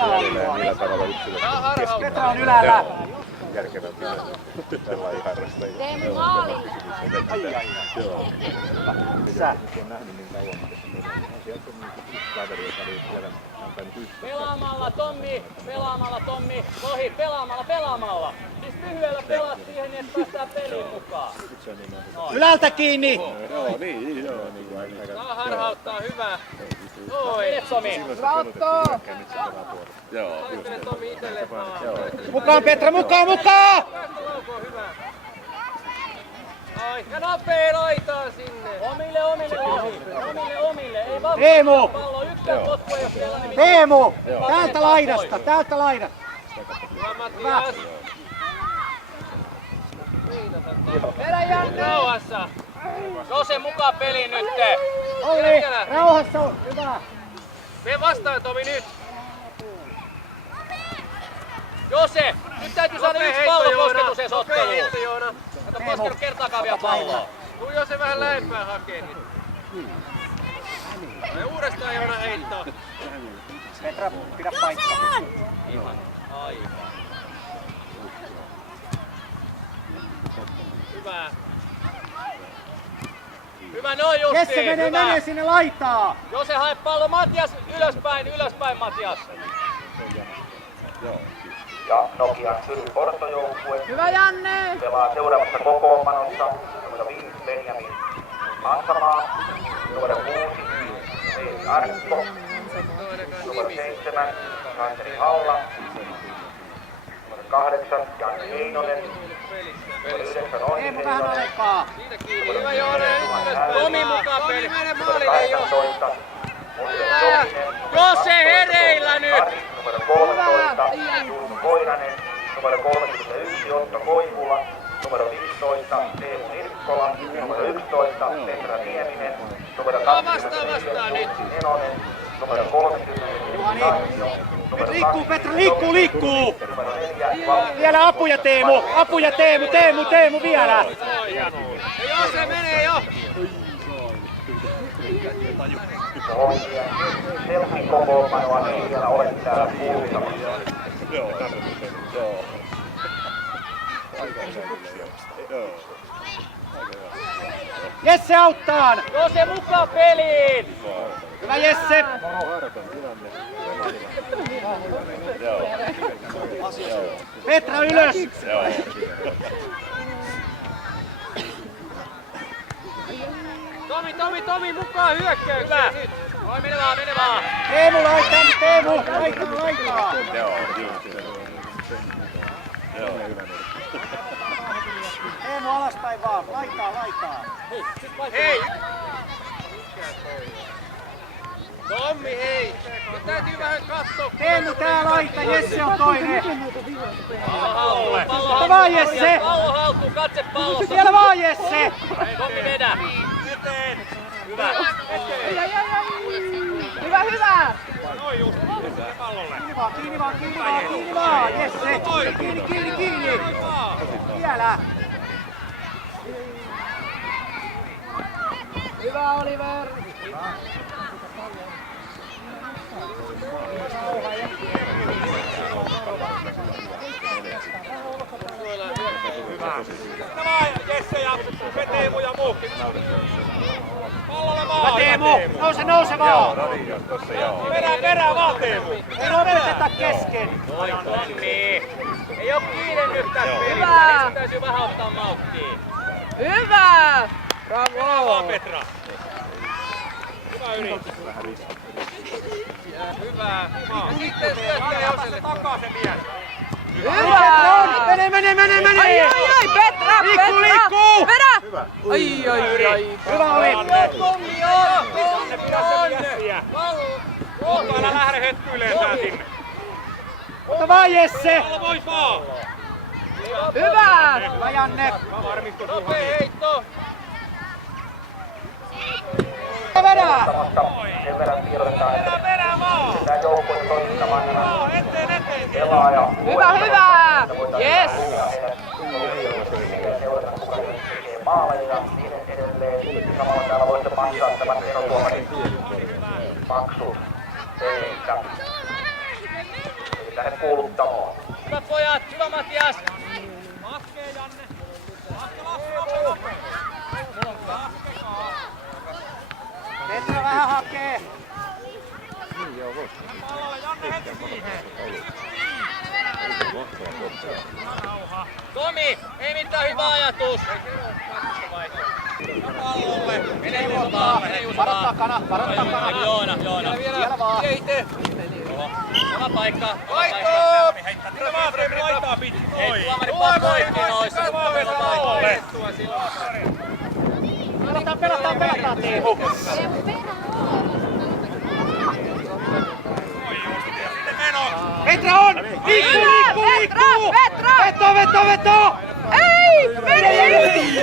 Millä tavalla yksilöt Petra on ylällä. järkevämpi tällainen harrastajia. Teemu maalille. Joo. Sä. On nähnyt niin kauan, miten se menee. Sieltä on yksi kaveri, joka oli vielä antanut yhtä. Pelaamalla Tommi, ohi, pelaamalla. Siis lyhyellä pelaat siihen, niin että päästään peliin mukaan. Ylältä kiinni. Joo, niin kuin aika. Saa harhauttaa, hyvä. Oi, Tomi. Hyvä otto. Joo, Laittele Tomi itelle vaan. Mukaan Petra, mukaan! Hyvä. Ai, ja nopee laitaan sinne. Omille. Ei vaan Teemu. pallo, yhtään potkua, jos siellä on. Teemu, täältä laidasta. Hyvä Matias. Vedä Janne. Rauhassa. Jose mukaan peliin nyt. Olli, rauhassa on. Hyvä. Mene vastaan Tomi nyt. Jose, nyt täytyy saada yksi pallo kosketuseen otteluun. Kato koskenut kertaakaan vielä palloa. Tuu Jose vähän lähempään hakee nyt. Ja uudestaan Joona heittää. Petra, pidä paikkaa. Aivan. Hyvä, no Jussi. Jesse menee sinne laitaa. Jose hae pallo, Matias, ylöspäin Matias. Ja Nokian Syry Porto-joukkue Hyvä Janne! pelaa seuraavassa kokoonpanossa numero 5 Benjamin Hansamaa, numero 6 Eeli Arkko, numero 7 Santeri Halla, numero 8 Janne Heinonen, numero 9 Onni Teemu vähän Heinonen, alempaa. Hyvä Joone, Tomi mukaan peli. numero 18 Oliver Jokinen, Jose hereillä nyt! Ari, numero 13 Junnu Koiranen, numero 31 Otto Koivula, numero 15 Teemu Nirkkola, numero 11 Petra Nieminen, numero 24 Jussi Enonen, numero 30 Taisio, numero Liikkuu Petra, liikkuu! numero 4 Valtteri Vielä apuja Teemu vielä! Ja Jose menee jo! Ohjien Selkin kokoonpanoa ei vielä ole täällä kuultavassa. Jesse auttaan! Jose mukaan peliin! Hyvä Jesse! Petra ylös! Tomi mukaan hyökkäykseen nyt! Oi mene vaan! Teemu laitaa! Teemu alaspäin vaan, laitaa! Hei! Tommi hei! Nyt täytyy vähän katsoa. Teemu tää laita, Jesse on toinen! Pallo vaan Jesse! Pallo haltuun, katse pallossa! Siellä vaan Jesse! Tommi vedä! Eteen! Hyvä! Hyvä! Noin just! Pallolle! Kiinni vaan! Jesse! Kiinni! Vielä! Hyvä Oliver! Jesse ja Teemu ja muukin! Pallolle vaan! Teemu! Nouse vaan! Perään vaan Teemu! Ei lopeteta kesken! Noin Tommi! Ei oo kiire nyt tässä pelissä, Hyvä! niin täytyy vähän ottaa malttia. Hyvä! Perään Bravo! vaan Petra! Hyvä yritys! Hyvä! Ja sitten syöttää Joselle takaa se mies! Hyvä! Mene! Ai, Petra! Liikkuu! Vedä! Ai. Hyvä oli! Tommi on! Ne pitää se viestiä! Älä lähde hetkyilemään sinne! Ota vaan Jesse! Pallo pois vaan! Hyvä! Hyvä Janne! Nopea heitto! Vedä! Sen verran tiedotetaan, että Perään vaan! tämä joukkue toimittamaan Eteen! pelaaja. Hyvä! Yes! Seurata kuka tekee maaleja ja niin edelleen. Samalla täällä voitte maksaa tämän erotuomarin maksut. Eikä kuuluttamoon. Hyvä pojat, hyvä Matias. Petra vähän hakee. Niin joo, voisi. Tomi, ei mitään hyvä ajatus. Mene Juusomaan, mene Juusomaan. Parat takana. Joona. Vielä vaan. Oma paikka. Laitoo! Mitä Maafremi laitaa pitkin? Ei tuomari poikki noissa. Pelataan Teemu. Petra on! Liikkuu! Petra! Veto! Ei! Meni!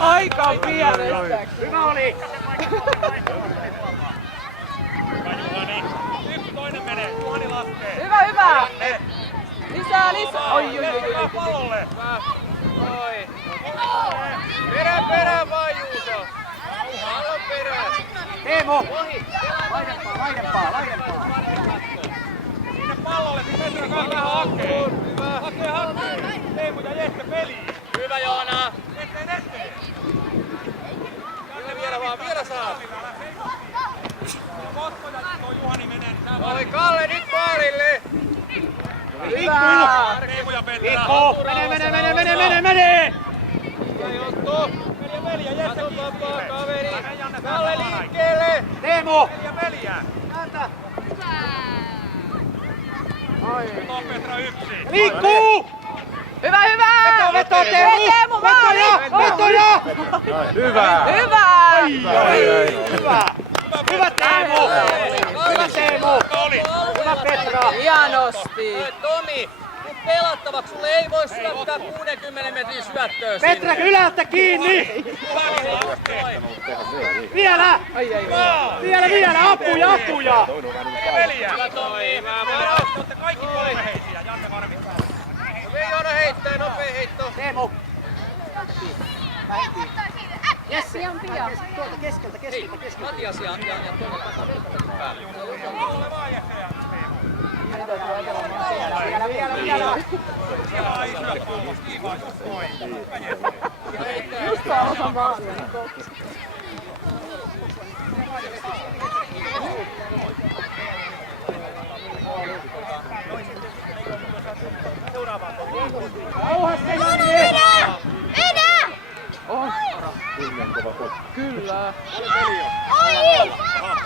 Aika pienestä. Hyvä oli! Juhani. Yksi toinen menee. Juhani laskee. Hyvä! Lisää! Oi. Pallolle. Perään vaan Juuso. Pallon perään. Teemu! Laidempaa! Sinne pallolle. Petra kanssa hakee. Hakee. Teemu ja Jesse peliin. Hyvä Joona. Eteen. Vielä saa. Kotko ja tuo Juhani menee. Oi Kalle nyt maalille. Hyvä! Teemu ja Petra. Liikkuu! Mene! Veli ja Jesse kiinni. Kaveri. Kalle liikkeelle. Teemu! Veliä. Tuo Petra yksi. Liikkuu! Hyvä! Veto Teemu! Teemu maali! Vetoja! Hyvä! Hyvä Teemu! Hyvä Petra! Hienosti! Tomi, kun pelattavaksi sulle ei voi syöttää 60 metrin syöttöä sinne. Petra ylältä kiinni! Vielä! Vielä! Apuja! Veliä. Hyvä Tomi. Olette kaikki kolmeheisiä. Janne varmistaa. Joona heittää, nopea heitto. Teemu! Jesse! Tuolta keskeltä. Matias ja Tomi päälle. Pallolle vaan Jesse ja Vielä! Ai syö pallosta. Kiva, just noin. Just saa osa maalia. Rauhassa Janne! Kulmien kova potti. Kyllä.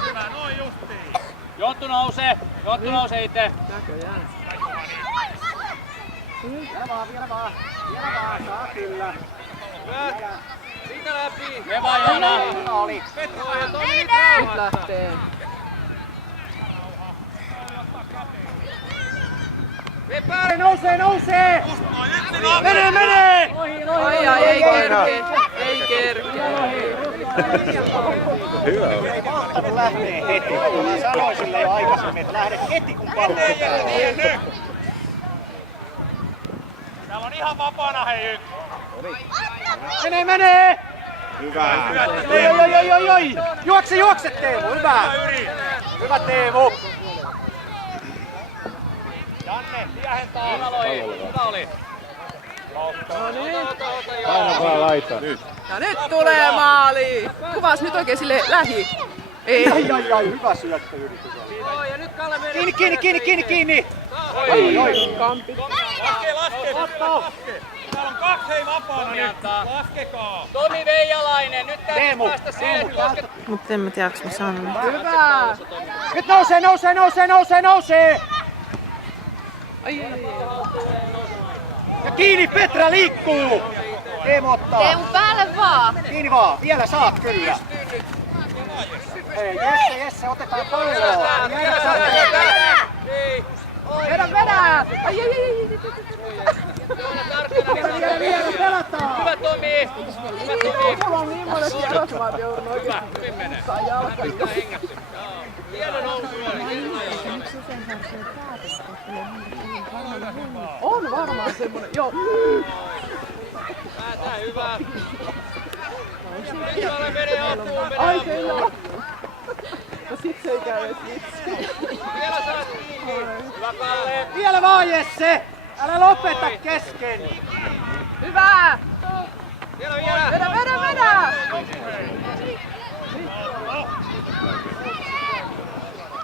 Hyvä, noin justiin. Jonttu nousee itse. Näköjään. Vielä vaan. Saa kyllä. Siitä läpi. Me vaan Joona. Hyvä oli. Nyt lähtee. Me päälle. Nousee! Just noin. Yksi noin. Mene! Ai, ei kerkeä. Hyvä oli. Ei malttanut lähtee heti. Mä sanoin sille jo aikaisemmin, että lähde heti kun pallo on. Nyt. Täällä on ihan vapaana hei yksi. Mene! Hyvä. Oi! Juokse Teemu, hyvä! Hyvä Teemu! Janne, liehentaa. Hyvä oli. Paina vaan laita. Nyt. Ja nyt tulee maali! Kuvas nyt oikein sille lähi. Ei. Ai, hyvä syöttöyritys oli. Ja nyt Kalle menee. Kiinni! Oi, kampi. Laske. Täällä on kaksi hei vapaana nyt. Laskekaa. Tomi Veijalainen, nyt täytyy Teemu, päästä siihen. Mutta en mä tiedä, onko mä sanon. Hyvä! Nyt nousee! Ai. Ja kiinni, Petra liikkuu! Teemu ottaa. Teemu päälle vaan! Kiinni vaan, vielä saat kyllä. Hei, Jesse, otetaan palloa. Vedä! Ai. Vielä pelataan. Hyvä Tomi. Mulla on niin monet kierros, mä joudun oikeesti Hyvin menee. ottaa jalkani. Pistää hengästyä. Hieno nousu. On varmaan semmonen, joo. Tää hyvä. Kalle menee apuun, menee Ai apuun. kyllä. No sit se ei käy edes vitsi. Vielä saat kiinni. Vielä vaan Jesse! Älä lopeta kesken! Hyvä! Vielä! Vedä!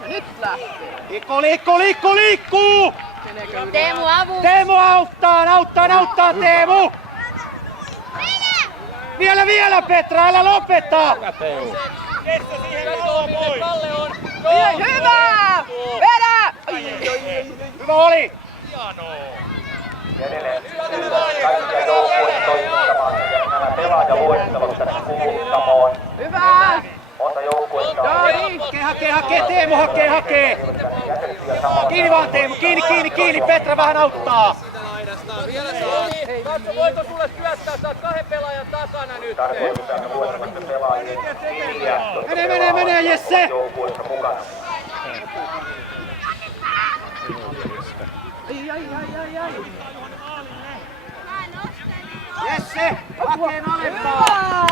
Ja nyt lähtee. Liikkuu! Meneekö yli? Teemu auttaa Teemu! Vielä Petra, älä lopeta! Jesse siihen palloon pois. Kalle on! Hyvä! Vedä! Hyvä oli! Ja edelleen kaikkia joukkueita toimittamaan ja nämä pelaajaluettelot tänne kuuluttamoon. Hyvä! Osa joukkueista on Hakee, Teemu hakee! Kiinni vaan Teemu, kiinni! Petra vähän auttaa! Vielä saa! Katso, voiko sulle syöttää? Sä oot 2 pelaajan takana nyt! tarkoitetaan luettelosta pelaajien nimiä, jotka Menee Jesse! joukkueessa mukana. Ai. Jesse! Hakee alempaa!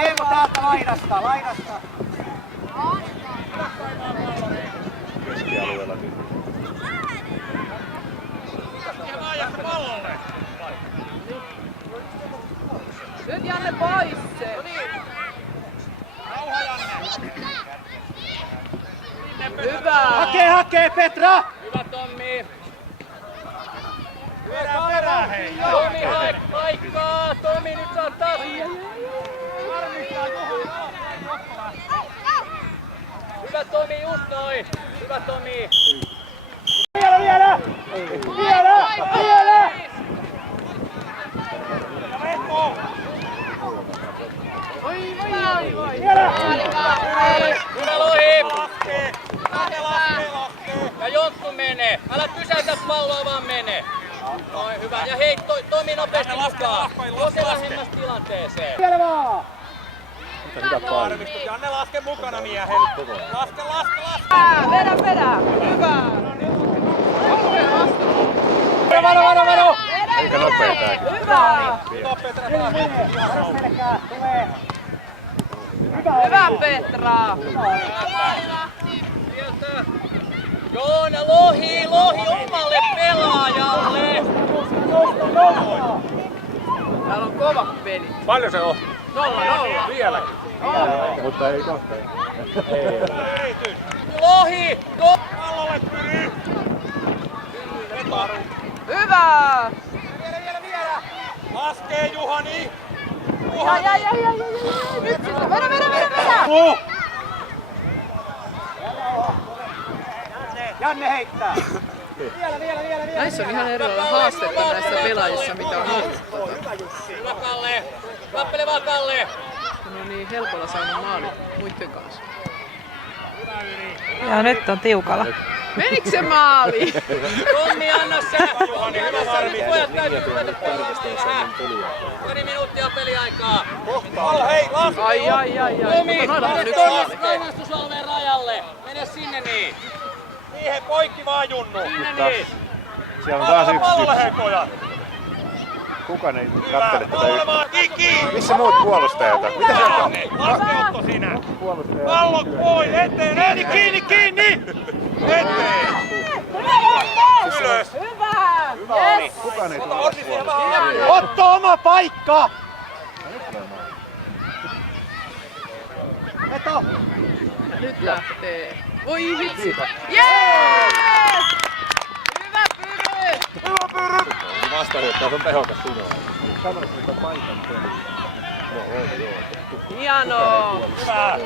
Teemu täältä laidasta! Keskialueella nyt. Nyt Janne pois se! Hyvä! Hakee Petra! Hyvä Tommi! Perään hei. Tomi hae paikkaa! Tomi nyt saa taas! Hyvä Tomi, just noin! Hyvä Tomi! Vielä! Hyvä Lohi! Laskee. Ja Jonttu menee! Älä pysäytä palloa, vaan mene! Noin, hyvä. Ja hei, Tomi nopeasti mukaan! Jose lähemmäs tilanteeseen! Vielä vaan! Hyvä paini. Janne laske mukana miehen. Laske. Vedä! Hyvä! Varo! Aika nopeeta. Hyvä! Selkää, tulee! Hyvä Petra! Sieltä! Joona, Lohi omalle pelaajalle! Täällä on kova peli. Paljon se on? 0-0. Vieläkin. Mutta ei kohta. Lohi! Pallolle pyri. Hyvä! Laskee Juhani. Ja. Nyt sitä. Vedä! Janne heittää! Näissä on ihan erilainen haastetta näissä pelaajissa, mitä on ollut. Hyvä Kalle! Tappele vaan Kalle! Ne on niin helpolla saanut maali muiden kanssa. Ja nyt on tiukalla. Menikö se maali? Tommi, anna se! Nyt pojat täytyy ruveta pelaamaan. 2 minuuttia peliaikaa. Pallo hei. Laske. Ai. Tomi, Mutta noilla on nyt tonne maali. rangaistusalueen rajalle. Mene sinne niin. Siihen poikki vaan Junnu. Sinne niin. Siellä on taas Pallolle hei yksi. pojat. Kukaan ei kattele tätä Pallolle yhtä. vaan kiinni. Missä muut puolustajat on? Mitä siellä on? Laske Otto sinä. Puolustajat. Pallo pois. Eteen. Kiinni. Eteen. Ylös. Hyvä! Yes! Kukaan ei tule Orsi siihen puolustajat. vähän. Otto oma paikka! Veto! Nyt lähtee. Voi vitsi! Jees! Hyvä Pyry! Vastahyökkäys on tehokas sinua. Sanoit mitä paikan peliä. Joo. Hienoa! Hyvä.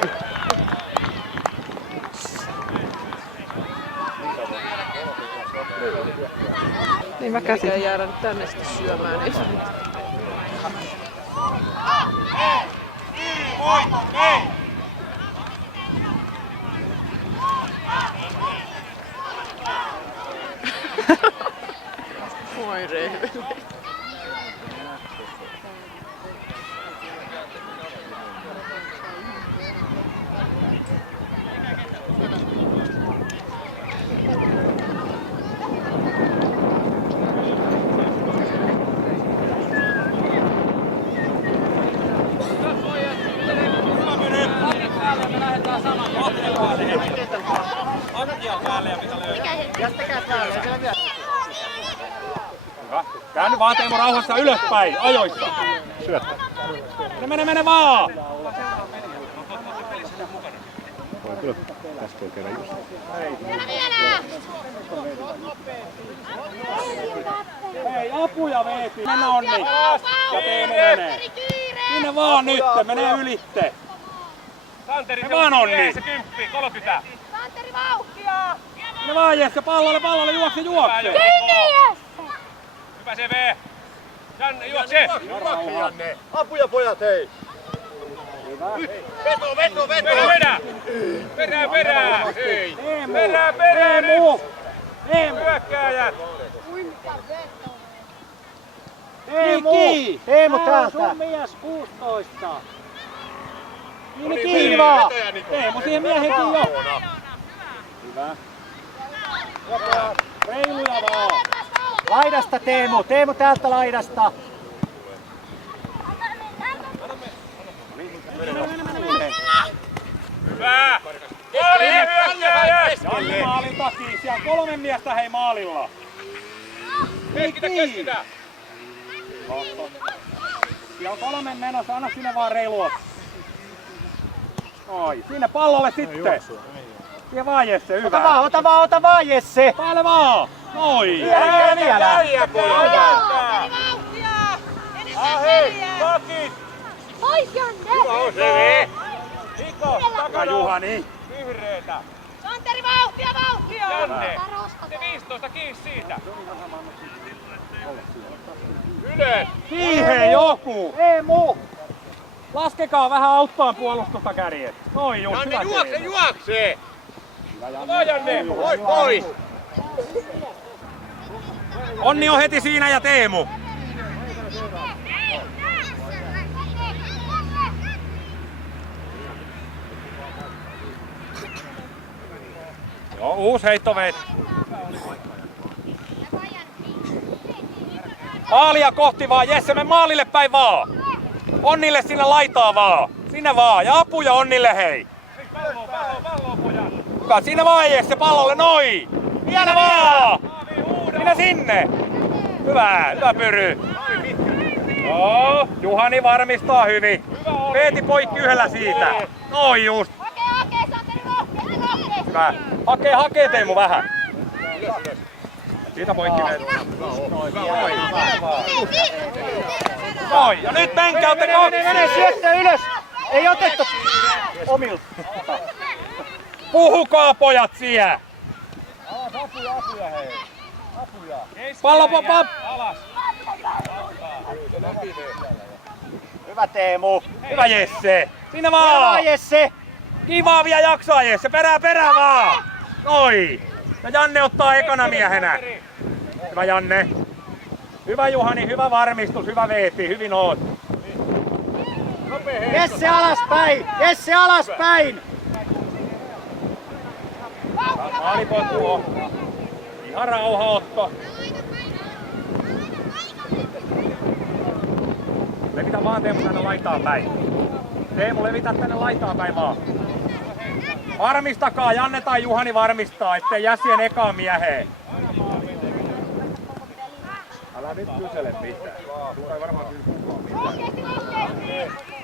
Niin mä Mikä käsin. jäädä nyt tänne sitten syömään. Ei se mitään. Voito. Hei. Voi rehveli. Akkia päälle ja mitä löytyy. Jättäkää päälle, ei siellä vielä. Käänny vaan Teemu rauhassa ylöspäin, ajoissa. Syöttö. Mene vaan! Voi kyllä tästä käydä just. Hei, apuja Veeti! Mennä Onni! Ja Teemu menee. Sinne vaan nyt, menee ylitte. Santeri, se vaan Onni! Se 10, 30. Santeri vauhtia! Ne vaan Jesse, pallolle, juokse! Hyvä se V! Janne, juokse! Apuja pojat, hei! Veto! Perään! Hei! Perään! Teemu! Hyökkääjät! Teemu täältä! Sun mies 16! Kiinni vaan! Teemu siihen miehenkin jo! Hyvä. Reiluja vaan! Laidasta Teemu! Teemu täältä laidasta! Hyvä! Maali hyökkääjät! Janne maalin takia, siellä 3 miestä hei maalilla! Keskitä! Siellä on 3 menossa, anna sinne vaan reilua. Oi, sinne pallolle sitten! Siihen vaan Jesse, hyvä! Ota vaan Jesse! Päälle vaan! Noin! Vielä! Takit! Pois Janne! Niko, Ja takana! Juhani! Vihreetä! Santeri vauhtia! Janne! Se 15 kiinni siitä! Ylös! Siihen joku! Teemu! Laskekaa vähän auttaa puolustusta kärjet. Noin just, hyvä Teemu. Juokse! Hyvä Janne! Pois! Onni on heti siinä ja Teemu. Joo, uusi heitto Veeti. Maalia kohti vaan, Jesse, me maalille päin vaan. Onnille sinne laitaa vaan. Sinne vaan, ja apuja Onnille hei. Pallo pojat! Hyvä, sinne vaan Jesse, pallolle, noin. Vielä vaan. Sinne. Hyvä Pyry. Joo, Juhani varmistaa hyvin. Veeti poikki yhdellä siitä. Noin just. Hakee, Santeri rohkeasti! Hyvä. Hakee Teemu vähän. Siitä poikki Veeti. Noin, ja nyt menkää, otte kaksi. Mene syöttö ylös! Ei otettu omilta. Puhukaa pojat siellä. Apuja hei! Pallo pop. Alas! Hyvä Teemu! Hyvä Jesse. Sinne Hyvä vaan. Jesse! Kivaa vielä jaksaa Jesse. Perään vaan. Noin. Ja Janne ottaa ekana miehenä. Hyvä Janne. Hyvä Juhani, hyvä varmistus, hyvä Veeti, hyvin oot. Jesse alaspäin! Jesse alaspäin! Maalipotku on. Ihan rauhaotto. Levitä vaan Teemu tänne laitaan päin. Teemu levitä tänne laitaan päin vaan. Varmistakaa, Janne tai Juhani varmistaa, ettei jää siihen ekaan mieheen. Älä nyt kysele mitään. Sulla ei varmaan kyllä kukaan mitään.